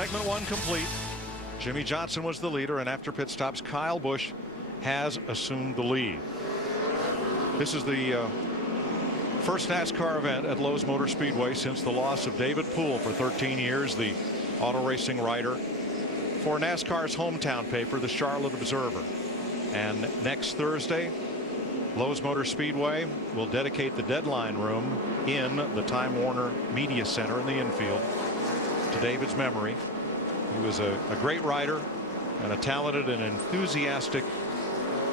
segment one complete. Jimmie Johnson was the leader, and after pit stops, Kyle Busch has assumed the lead. This is the first NASCAR event at Lowe's Motor Speedway since the loss of David Poole for 13 years, the auto racing writer for NASCAR's hometown paper, the Charlotte Observer. And next Thursday, Lowe's Motor Speedway will dedicate the deadline room in the Time Warner Media Center in the infield to David's memory. He was a great writer and a talented and enthusiastic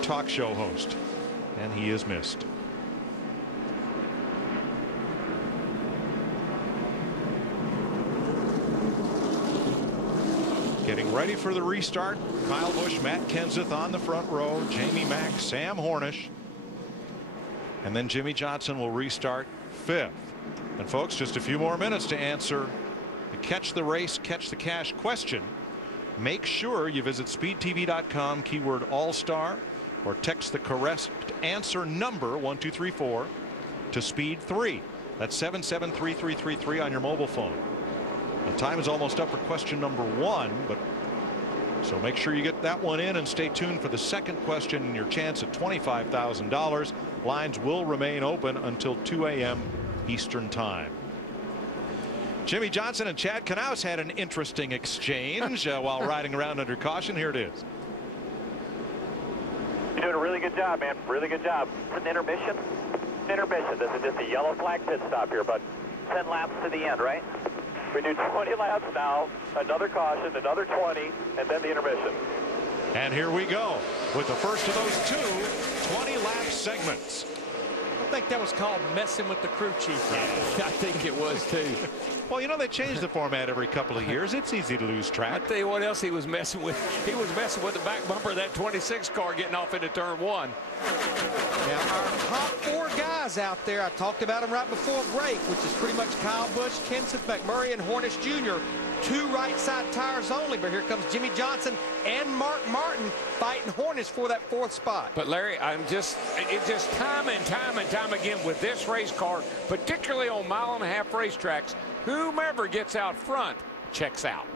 talk show host, and he is missed. Getting ready for the restart, Kyle Busch, Matt Kenseth on the front row, Jamie Mack, Sam Hornish, and then Jimmie Johnson will restart fifth. And folks, just a few more minutes to answer the Catch the Race, Catch the Cash question. Make sure you visit speedtv.com, keyword all-star, or text the correct answer number 1234 to speed 3. That's 773333 on your mobile phone. The time is almost up for question number 1, but so make sure you get that one in and stay tuned for the second question and your chance at $25,000. Lines will remain open until 2 a.m. Eastern time. Jimmie Johnson and Chad Knaus had an interesting exchange while riding around under caution. Here it is. You're doing a really good job, man. Really good job. It's an intermission. Intermission. This is just a yellow flag pit stop here, but 10 laps to the end, right? We do 20 laps now, another caution, another 20, and then the intermission. And here we go with the first of those two 20-lap segments. I think that was called messing with the crew chief. I think it was too. Well, you know, they change the format every couple of years. It's easy to lose track. I'll tell you what else he was messing with. He was messing with the back bumper of that 26 car getting off into turn 1. Now, our top 4 guys out there, I talked about them right before break, which is pretty much Kyle Busch, Kenseth, McMurray, and Hornish Jr. 2 right side tires only, but here comes Jimmie Johnson and Mark Martin fighting Hornish for that 4th spot. But Larry, it's just time and time again with this race car, particularly on mile-and-a-half racetracks, whomever gets out front checks out.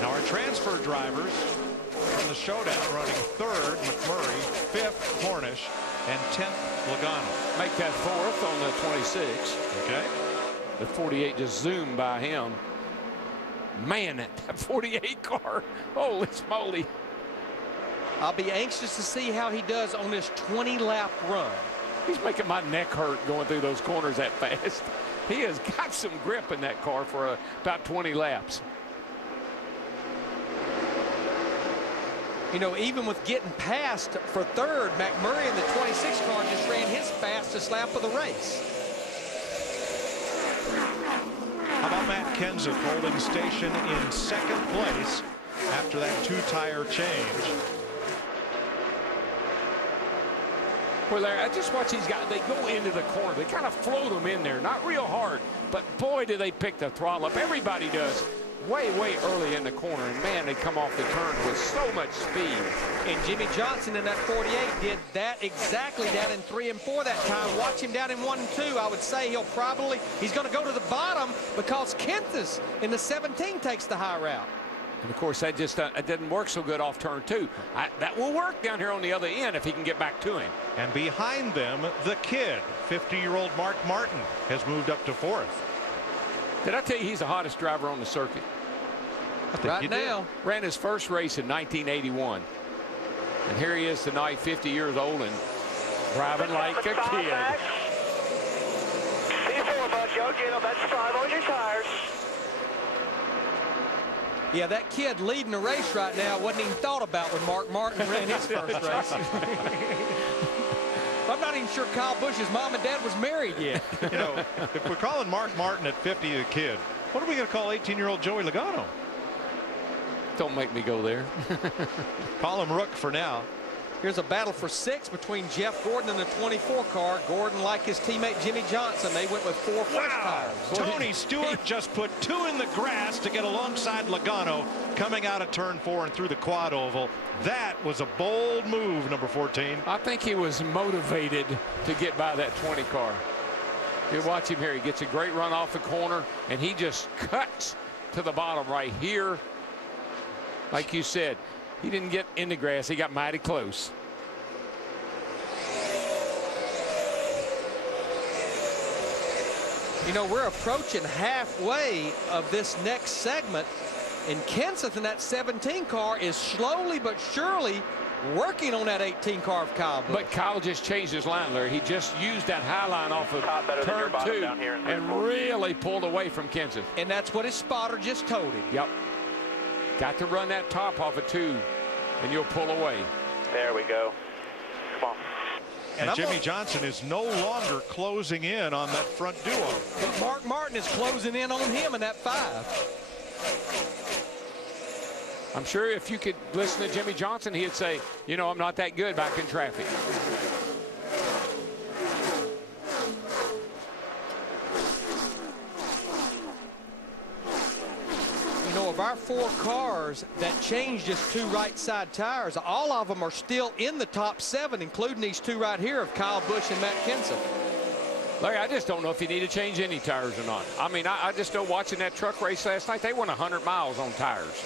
Now our transfer drivers from the showdown running 3rd, McMurray, 5th, Hornish, and 10th, Logano. Make that 4th on the 26. Okay. The 48 just zoomed by him. Man, that 48 car, holy smoly. I'll be anxious to see how he does on this 20-lap run. He's making my neck hurt going through those corners that fast. He has got some grip in that car for about 20 laps. You know, even with getting past for 3rd, McMurray in the 26 car just ran his fastest lap of the race. How about Matt Kenseth holding station in 2nd place after that 2-tire change? Well, Larry, I just watch these guys. They go into the corner. They kind of float them in there. Not real hard, but boy, do they pick the throttle up. Everybody does. Way early in the corner, and man, they come off the turn with so much speed. And Jimmie Johnson in that 48 did that exactly down in 3 and 4 that time. Watch him down in 1 and 2. I would say he's going to go to the bottom because Kenseth in the 17 takes the high route. And of course, that just it didn't work so good off turn 2. That will work down here on the other end if he can get back to him. And behind them, the kid, 50-year-old Mark Martin, has moved up to 4th. Did I tell you he's the hottest driver on the circuit? Right now. Ran his first race in 1981. And here he is tonight, 50 years old and driving like a kid. C4, bud, go get him. That's 5 on your tires. Yeah, that kid leading the race right now wasn't even thought about when Mark Martin ran his first race. I'm not even sure Kyle Busch's mom and dad was married yet. You know, if we're calling Mark Martin at 50 a kid, what are we going to call 18-year-old Joey Logano? Don't make me go there. Call him Rook for now. Here's a battle for 6 between Jeff Gordon and the 24 car. Gordon, like his teammate Jimmy Johnson, they went with 4 fresh tires. Tony Stewart just put 2 in the grass to get alongside Logano coming out of turn 4 and through the quad oval. That was a bold move, number 14. I think he was motivated to get by that 20 car. You watch him here. He gets a great run off the corner, and he just cuts to the bottom right here. Like you said, he didn't get in the grass. He got mighty close. You know, we're approaching halfway of this next segment, and Kenseth in that 17 car is slowly but surely working on that 18 car of Kyle Busch. But Kyle just changed his line there. He just used that high line off of turn 2 and really pulled away from Kenseth. And that's what his spotter just told him. Yep. Got to run that top off of 2, and you'll pull away. There we go. Come on. And Jimmy Johnson is no longer closing in on that front duo. But Mark Martin is closing in on him in that 5. I'm sure if you could listen to Jimmy Johnson, he'd say, you know, I'm not that good back in traffic. You know, of our 4 cars that changed just 2 right side tires, all of them are still in the top 7, including these 2 right here of Kyle Busch and Matt Kenseth. Larry, I just don't know if you need to change any tires or not. I mean, I just know watching that truck race last night, they went 100 miles on tires.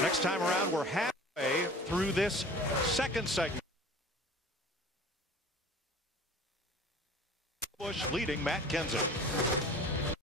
Next time around, we're halfway through this second segment. Busch leading Matt Kenseth.